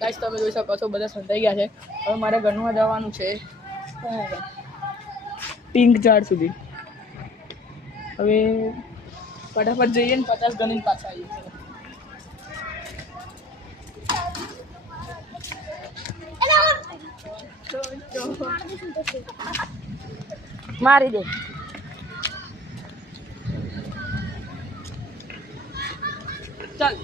Guys તમે જોઈ શકો છો બધા સંતાઈ ગયા છે. હવે મારે ગણવા જવાનું છે પિંક ઝાડ સુધી. હવે ફટાફટ જઈએ ને 50 ગણીને પાછા આવીએ. મારી દે ચાલ.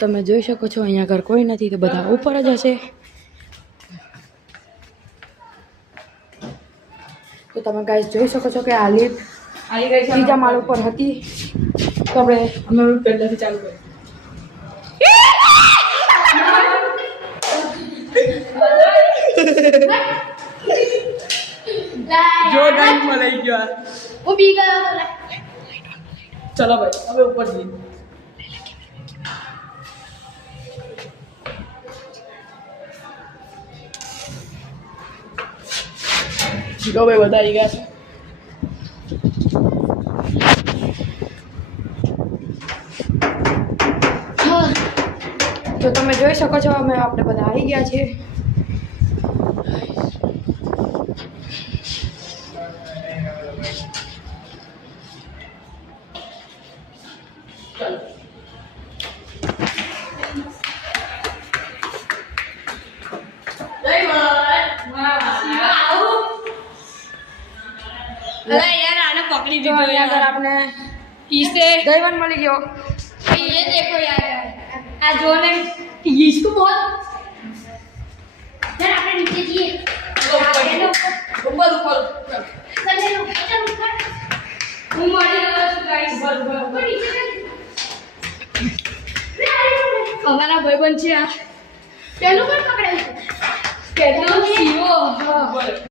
તમે જોઈ શકો છો અહીંયા આગળ કોઈ નથી, તો બધા ઉપર જ હશે. તો તમે ગાઈસ જોઈ શકો છો કે આ લિફ્ટ આવી ગઈ છે, ત્રીજા માળ ઉપર હતી. તો અમે પહેલાથી ચાલુ કરીએ. જો ડાઈમમાં લઈ ગયો ઓ બી ગયો. ચલો ભાઈ હવે ઉપર જઈએ. જો ભાઈ બધા આવી ગયા છે. તો તમે જોઈ શકો છો આપણે બધા આવી ગયા છીએ. અરે यार आने पकड़ी दी तो यार आपने इसे दहीवन मिल गयो. ये देखो यार आ जो ने इसको बहुत यार आपने नीचे दिए ऊपर ऊपर चले ऊपर હું મળી ગયો છું ગાઈસ. ઉપર નીચે અમારા ભાઈબંધ છે આ પેલું પણ પકડે પેલું સીઓ.